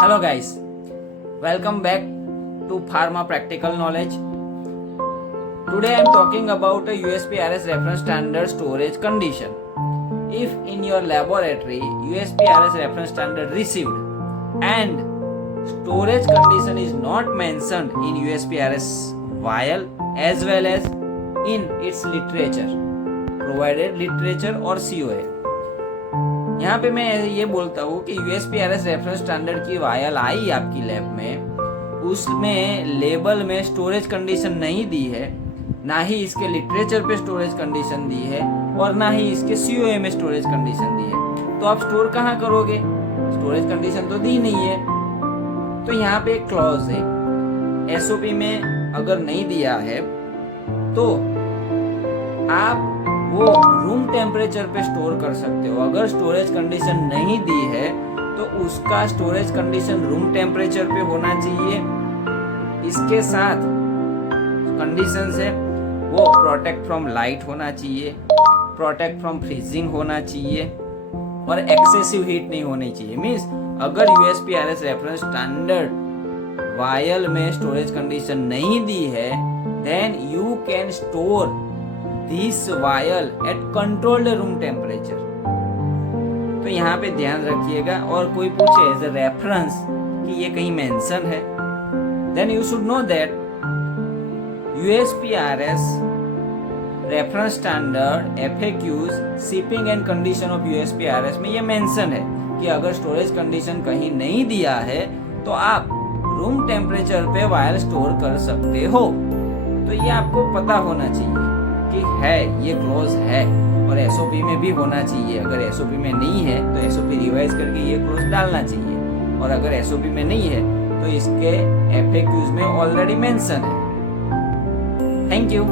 Hello guys, welcome back to Pharma Practical Knowledge. Today I am talking about a USP-RS reference standard storage condition. If in your laboratory USP-RS reference standard received and storage condition is not mentioned in USP-RS vial as well as in its literature, provided literature or COA. यहाँ पे मैं ये बोलता हूँ कि USP-RS reference standard की vial आई आपकी lab में, उसमें लेबल में स्टोरेज कंडीशन नहीं दी है, ना ही इसके लिटरेचर पे स्टोरेज कंडीशन दी है और ना ही इसके COA में स्टोरेज कंडीशन दी है, तो आप स्टोर कहाँ करोगे? स्टोरेज कंडीशन तो दी नहीं है। तो यहाँ पे एक क्लॉज है, SOP में अगर नहीं दिया है तो आप वो रूम टेम्परेचर पे स्टोर कर सकते हो। अगर स्टोरेज कंडीशन नहीं दी है तो उसका स्टोरेज कंडीशन रूम टेम्परेचर पे होना चाहिए। इसके साथ कंडीशन है वो प्रोटेक्ट फ्रॉम लाइट होना चाहिए, प्रोटेक्ट फ्रॉम फ्रीजिंग होना चाहिए और एक्सेसिव हीट नहीं होनी चाहिए। मीन्स अगर USP-RS रेफरेंस स्टैंडर्ड वायल में स्टोरेज कंडीशन नहीं दी है then you can store this vial at controlled room temperature. तो यहाँ पे ध्यान रखिएगा। और कोई पूछे एज ए रेफरेंस कि ये कहीं मेंशन है, then you should know that USP-RS reference standard FAQs shipping and condition of USP-RS में ये मेंशन है कि अगर स्टोरेज कंडीशन कहीं नहीं दिया है तो आप रूम टेम्परेचर पे वायल स्टोर कर सकते हो। तो ये आपको पता होना चाहिए कि है, ये क्लोज है और SOP में भी होना चाहिए। अगर SOP में नहीं है तो SOP रिवाइज करके ये क्लोज डालना चाहिए, और अगर SOP में नहीं है तो इसके FAQs में ऑलरेडी मेंशन है। Thank you.